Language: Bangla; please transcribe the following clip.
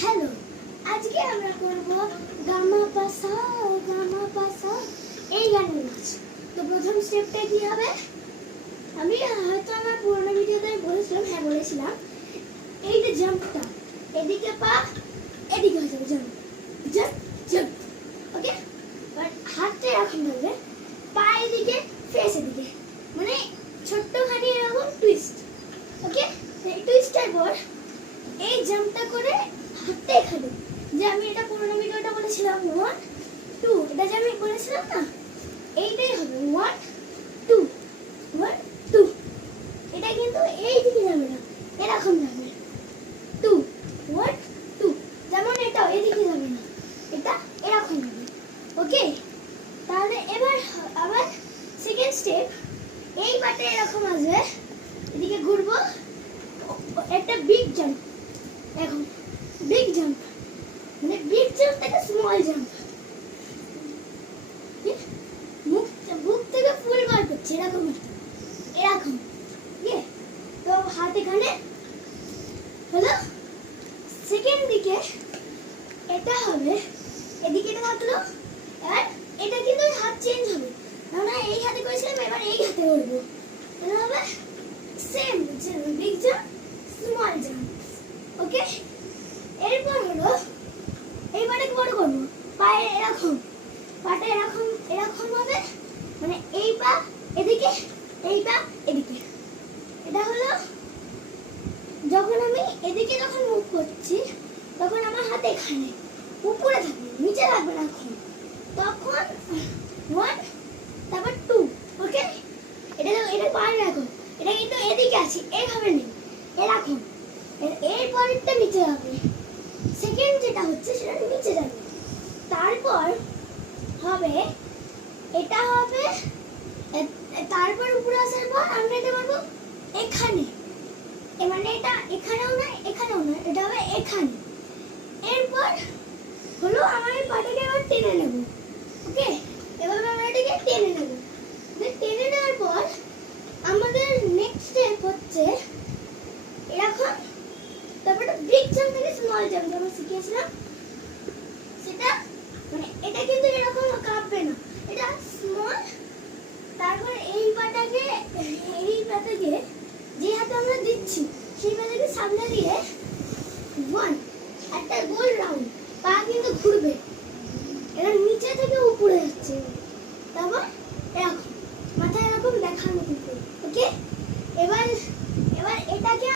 হ্যালো, আজকে আমরা করব গামা পাসা এই গানের নাচ। তো প্রথম স্টেপটা কি হবে? আমি হয়তো আমার পুরোনো ভিডিওতে বলেছিলাম এই যে জাম্পটা, এদিকে পা এদিকে হয়ে যাবে, jump jump jump. Okay, but হাতটা এরকম ধরবে, পা এদিকে, ফেস এদিকে, মানে ছোট্টখানি এরকম টুইস্ট। ওকে, এই টুইস্টের পর এই জাম্পটা করে হাতটা এখানে, যে আমি এটা পুরোনো ভিডিওটা বলেছিলাম 1 2, এটা যে আমি বলেছিলাম না, এইটাই হবে 1 2 1 2। এটা কিন্তু এই দিকে যাবে না, এরকম যাবে 2 1 2, যেমন এটা এদিকে যাবে না, এটা এরকম যাবে। ওকে, তাহলে এবার আবার সেকেন্ড স্টেপ, এই পাটে এরকম আসবে, এদিকে ঘুরবো, একটা বিগ জাম্প। এখন বিগ জাম্প মানে বিগ জাম্প থেকে স্মল জাম্প, বুক থেকে ফুল বার করছে এরকম এরকম। তো হাত এখানে হলো। সেকেন্ড দিকে এটা হবে, এদিকে এটা থাকলো, এবার এটা কিন্তু হাত চেঞ্জ হবে, না এই হাতে করেছিলাম, এবার এই হাতে করবো। এটা হবে same big jump small jump. Okay, এরপর হলো এইবারে বড় করবো, পায়ে এরকম, পাটা এরকম এরকম হবে, মানে এই পা এদিকে, এই পা এদিকে। এটা হলো যখন আমি এদিকে যখন মুভ করছি, তখন আমার হাত এখানে উপরে থাকবে, নিচে থাকবে না। তখন 1 তারপর 2। ওকে, এটা পায়ে রাখো, এটা কিন্তু এদিকে আছে, এইভাবে নেই, এরকম। এরপরেরটা নিচে যাবে, সেকেন্ড যেটা হচ্ছে সেটা নিচে যাবে। তারপর হবে এটা হবে, তারপর উপরে আসার পর আমরা এটা করবো এখানে, মানে এটা এখানেও না এখানেও না, এটা হবে এখানে। এরপর হলো আমার এই পাটাকে এবার টেনে নেব। ওকে, এবার আমরা এটাকে টেনে নেব। টেনে নেওয়ার পর আমাদের নেক্সট স্টেপ হচ্ছে এরকম, তারপর বিগ জাম্প থেকে স্মল জাম্প আমরা শিখিয়েছিলাম সেটা, মানে এটা কিন্তু এরকম কাঁপবে না, এটা স্মল। তারপর এই পাটাকে যে হাতে আমরা দিচ্ছি সেই পাটাকে সামনে দিয়ে